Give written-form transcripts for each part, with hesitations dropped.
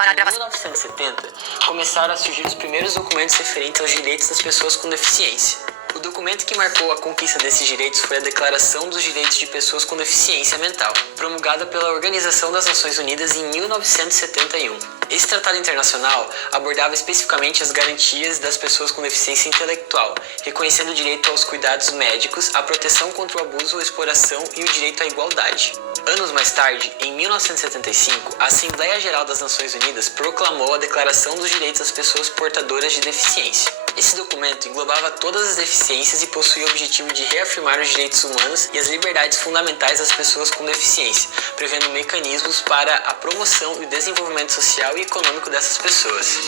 Em 1970, começaram a surgir os primeiros documentos referentes aos direitos das pessoas com deficiência. O documento que marcou a conquista desses direitos foi a Declaração dos Direitos de Pessoas com Deficiência Mental, promulgada pela Organização das Nações Unidas em 1971. Esse tratado internacional abordava especificamente as garantias das pessoas com deficiência intelectual, reconhecendo o direito aos cuidados médicos, a proteção contra o abuso ou exploração e o direito à igualdade. Anos mais tarde, em 1975, a Assembleia Geral das Nações Unidas proclamou a Declaração dos Direitos das Pessoas Portadoras de Deficiência. Esse documento englobava todas as deficiências e possuía o objetivo de reafirmar os direitos humanos e as liberdades fundamentais das pessoas com deficiência, prevendo mecanismos para a promoção e o desenvolvimento social e econômico dessas pessoas.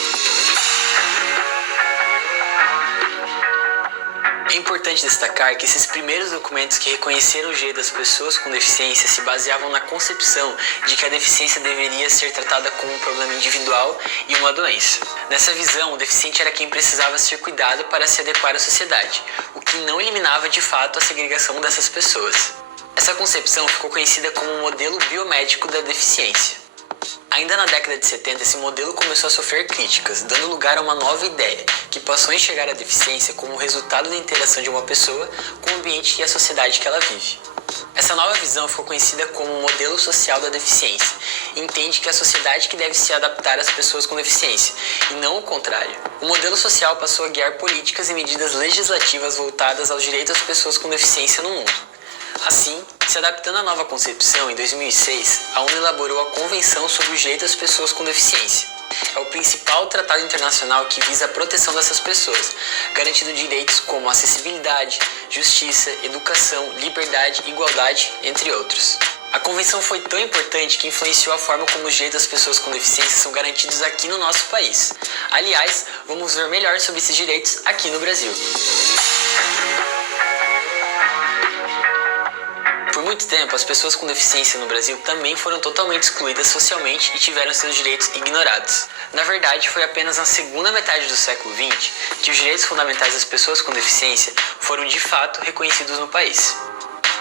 É importante destacar que esses primeiros documentos que reconheceram o direito das pessoas com deficiência se baseavam na concepção de que a deficiência deveria ser tratada como um problema individual e uma doença. Nessa visão, o deficiente era quem precisava ser cuidado para se adequar à sociedade, o que não eliminava de fato a segregação dessas pessoas. Essa concepção ficou conhecida como o modelo biomédico da deficiência. Ainda na década de 70, esse modelo começou a sofrer críticas, dando lugar a uma nova ideia, que passou a enxergar a deficiência como o resultado da interação de uma pessoa com o ambiente e a sociedade que ela vive. Essa nova visão ficou conhecida como o modelo social da deficiência, e entende que é a sociedade que deve se adaptar às pessoas com deficiência, e não o contrário. O modelo social passou a guiar políticas e medidas legislativas voltadas aos direitos das pessoas com deficiência no mundo. Assim, se adaptando à nova concepção, em 2006, a ONU elaborou a Convenção sobre os Direitos das Pessoas com Deficiência. É o principal tratado internacional que visa a proteção dessas pessoas, garantindo direitos como acessibilidade, justiça, educação, liberdade, igualdade, entre outros. A convenção foi tão importante que influenciou a forma como os direitos das pessoas com deficiência são garantidos aqui no nosso país. Aliás, vamos ver melhor sobre esses direitos aqui no Brasil. Por muito tempo, as pessoas com deficiência no Brasil também foram totalmente excluídas socialmente e tiveram seus direitos ignorados. Na verdade, foi apenas na segunda metade do século XX que os direitos fundamentais das pessoas com deficiência foram de fato reconhecidos no país.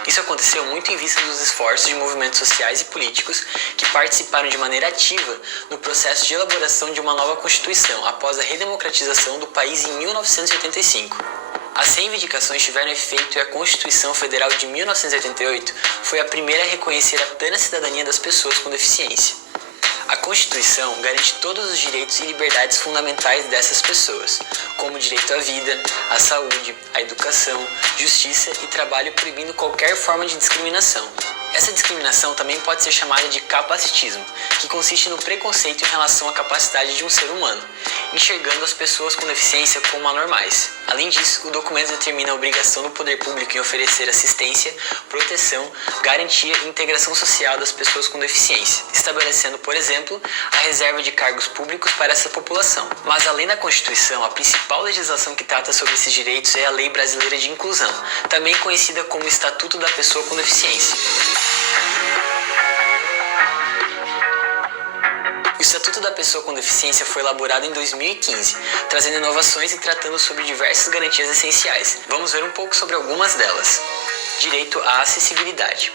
Isso aconteceu muito em vista dos esforços de movimentos sociais e políticos que participaram de maneira ativa no processo de elaboração de uma nova Constituição após a redemocratização do país em 1985. As reivindicações tiveram efeito e a Constituição Federal de 1988 foi a primeira a reconhecer a plena cidadania das pessoas com deficiência. A Constituição garante todos os direitos e liberdades fundamentais dessas pessoas, como o direito à vida, à saúde, à educação, justiça e trabalho, proibindo qualquer forma de discriminação. Essa discriminação também pode ser chamada de capacitismo, que consiste no preconceito em relação à capacidade de um ser humano, enxergando as pessoas com deficiência como anormais. Além disso, o documento determina a obrigação do poder público em oferecer assistência, proteção, garantia e integração social das pessoas com deficiência, estabelecendo, por exemplo, a reserva de cargos públicos para essa população. Mas além da Constituição, a principal legislação que trata sobre esses direitos é a Lei Brasileira de Inclusão, também conhecida como Estatuto da Pessoa com Deficiência. O Estatuto da Pessoa com Deficiência foi elaborado em 2015, trazendo inovações e tratando sobre diversas garantias essenciais. Vamos ver um pouco sobre algumas delas. Direito à acessibilidade.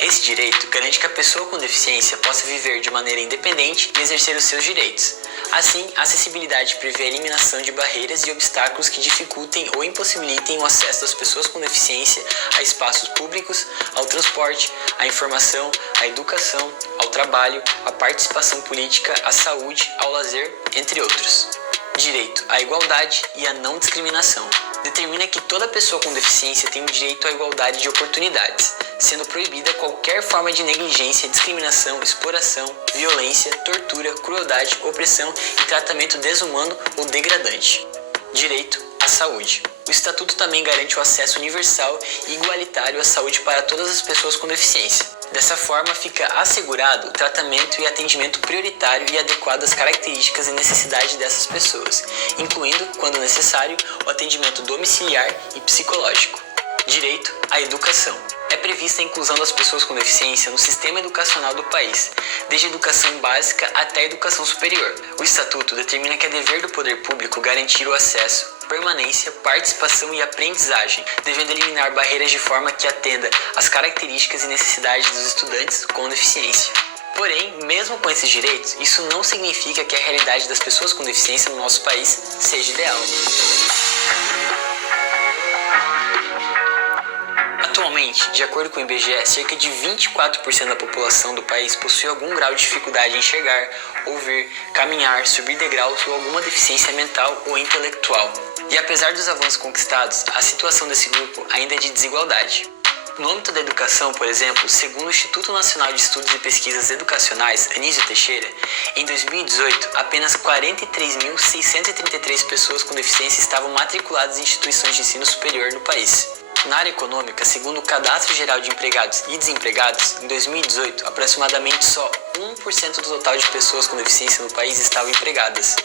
Esse direito garante que a pessoa com deficiência possa viver de maneira independente e exercer os seus direitos. Assim, a acessibilidade prevê a eliminação de barreiras e obstáculos que dificultem ou impossibilitem o acesso das pessoas com deficiência a espaços públicos, ao transporte, à informação, à educação, ao trabalho, à participação política, à saúde, ao lazer, entre outros. Direito à igualdade e à não discriminação. Determina que toda pessoa com deficiência tem o direito à igualdade de oportunidades, sendo proibida qualquer forma de negligência, discriminação, exploração, violência, tortura, crueldade, opressão e tratamento desumano ou degradante. Direito à saúde. O Estatuto também garante o acesso universal e igualitário à saúde para todas as pessoas com deficiência. Dessa forma, fica assegurado o tratamento e atendimento prioritário e adequado às características e necessidades dessas pessoas, incluindo, quando necessário, o atendimento domiciliar e psicológico. Direito à educação. É prevista a inclusão das pessoas com deficiência no sistema educacional do país, desde a educação básica até a educação superior. O Estatuto determina que é dever do poder público garantir o acesso, permanência, participação e aprendizagem, devendo eliminar barreiras de forma que atenda às características e necessidades dos estudantes com deficiência. Porém, mesmo com esses direitos, isso não significa que a realidade das pessoas com deficiência no nosso país seja ideal. Atualmente, de acordo com o IBGE, cerca de 24% da população do país possui algum grau de dificuldade em enxergar, ouvir, caminhar, subir degraus ou alguma deficiência mental ou intelectual. E apesar dos avanços conquistados, a situação desse grupo ainda é de desigualdade. No âmbito da educação, por exemplo, segundo o Instituto Nacional de Estudos e Pesquisas Educacionais, Anísio Teixeira, em 2018, apenas 43.633 pessoas com deficiência estavam matriculadas em instituições de ensino superior no país. Na área econômica, segundo o Cadastro Geral de Empregados e Desempregados, em 2018, aproximadamente só 1% do total de pessoas com deficiência no país estavam empregadas,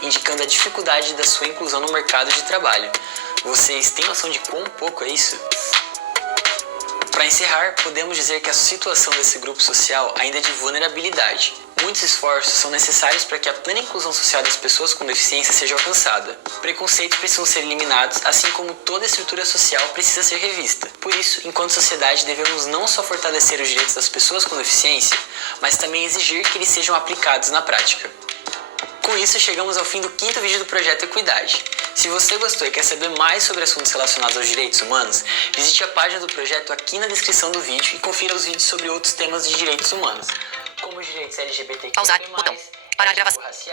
indicando a dificuldade da sua inclusão no mercado de trabalho. Vocês têm noção de quão pouco é isso? Para encerrar, podemos dizer que a situação desse grupo social ainda é de vulnerabilidade. Muitos esforços são necessários para que a plena inclusão social das pessoas com deficiência seja alcançada. Preconceitos precisam ser eliminados, assim como toda a estrutura social precisa ser revista. Por isso, enquanto sociedade, devemos não só fortalecer os direitos das pessoas com deficiência, mas também exigir que eles sejam aplicados na prática. Com isso, chegamos ao fim do 5º vídeo do Projeto Equidade. Se você gostou e quer saber mais sobre assuntos relacionados aos direitos humanos, visite a página do projeto aqui na descrição do vídeo e confira os vídeos sobre outros temas de direitos humanos, como os direitos LGBTQ+, Pausar, botão. Parar a gravação.